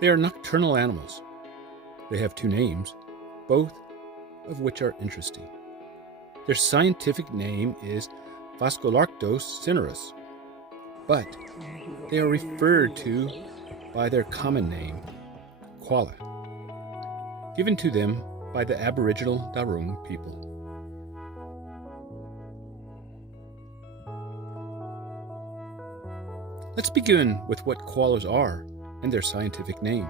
They are nocturnal animals. They have two names, both of which are interesting. Their scientific name is Phascolarctos cinereus, but they are referred to by their common name, Koala, given to them by the Aboriginal Darung people. Let's begin with what koalas are and their scientific name.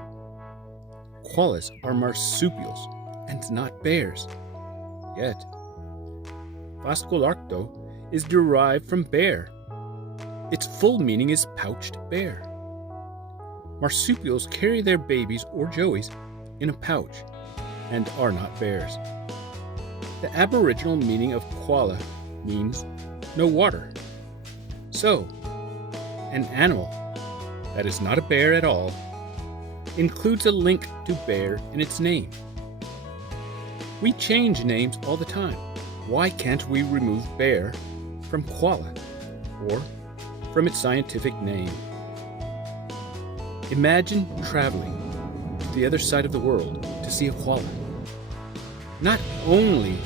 Koalas are marsupials and not bears. Yet, Phascolarctos is derived from bear. Its full meaning is pouched bear. Marsupials carry their babies or joeys in a pouch and are not bears. The Aboriginal meaning of koala means no water. So, an animal that is not a bear at all includes a link to bear in its name. We change names all the time. Why can't we remove bear from koala or from its scientific name? Imagine traveling to the other side of the world to see a koala. Not only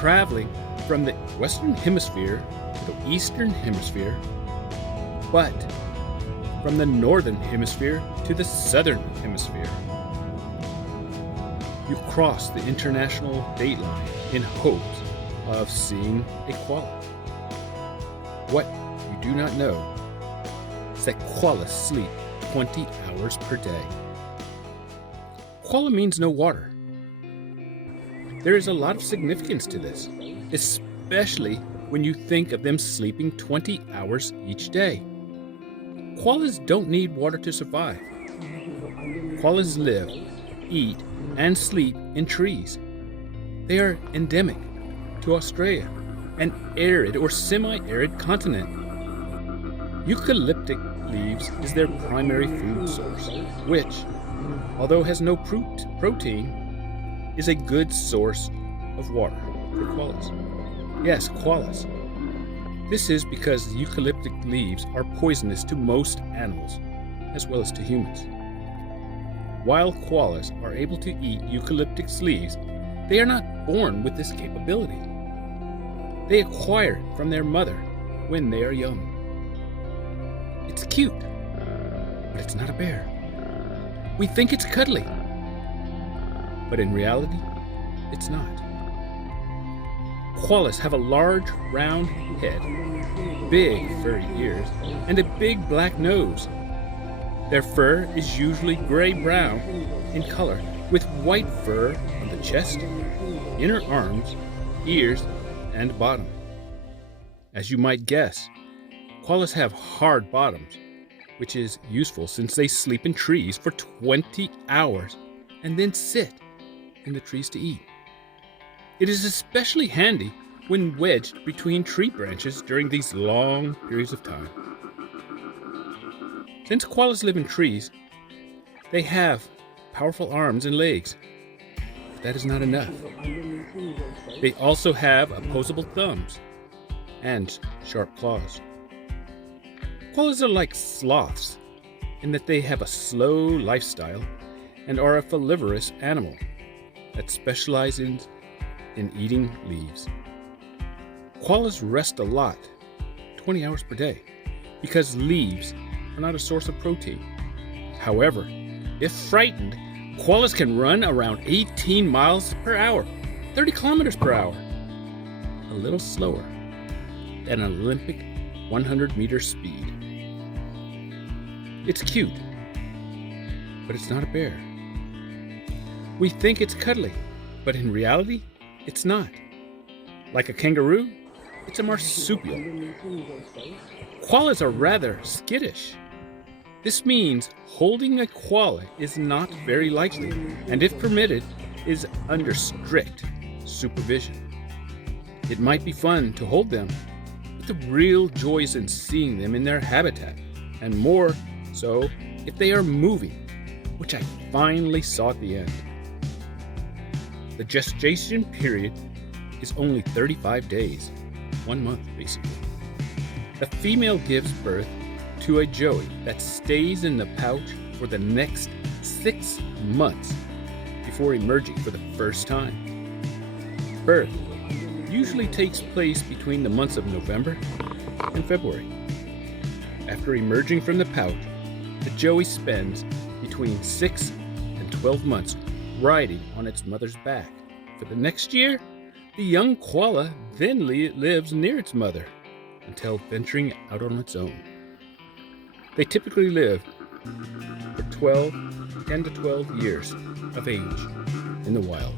traveling from the Western Hemisphere to the Eastern Hemisphere, but from the Northern Hemisphere to the Southern Hemisphere. You cross the international date line in hopes of seeing a koala. What you do not know is that koalas sleep 20 hours per day. Koala means no water. There is a lot of significance to this, especially when you think of them sleeping 20 hours each day. Koalas don't need water to survive. Koalas live, eat, and sleep in trees. They are endemic to Australia, an arid or semi-arid continent. Eucalyptic leaves is their primary food source, which, although has no protein, is a good source of water for koalas. Yes, koalas. This is because the eucalyptic leaves are poisonous to most animals, as well as to humans. While koalas are able to eat eucalyptic leaves, they are not born with this capability. They acquire it from their mother when they are young. It's cute, but it's not a bear. We think it's cuddly, but in reality, it's not. Koalas have a large, round head, big furry ears, and a big black nose. Their fur is usually gray-brown in color, with white fur on the chest, inner arms, ears, and bottom. As you might guess, koalas have hard bottoms, which is useful since they sleep in trees for 20 hours and then sit in the trees to eat. It is especially handy when wedged between tree branches during these long periods of time. Since koalas live in trees, they have powerful arms and legs. But that is not enough. They also have opposable thumbs and sharp claws. Koalas are like sloths in that they have a slow lifestyle and are a frugivorous animal that specializes in eating leaves. Koalas rest a lot, 20 hours per day, because leaves are not a source of protein. However, if frightened, koalas can run around 18 miles per hour, 30 kilometers per hour, a little slower than an Olympic 100-meter speed. It's cute, but it's not a bear. We think it's cuddly, but in reality, it's not. Like a kangaroo, it's a marsupial. Koalas are rather skittish. This means holding a koala is not very likely, and if permitted, is under strict supervision. It might be fun to hold them, but the real joy is in seeing them in their habitat, and more so if they are moving, which I finally saw at the end. The gestation period is only 35 days, 1 month basically. The female gives birth to a joey that stays in the pouch for the next 6 months before emerging for the first time. Birth usually takes place between the months of November and February. After emerging from the pouch, the joey spends between 6 and 12 months riding on its mother's back. For the next year, the young koala then lives near its mother until venturing out on its own. They typically live for 10 to 12 years of age in the wild.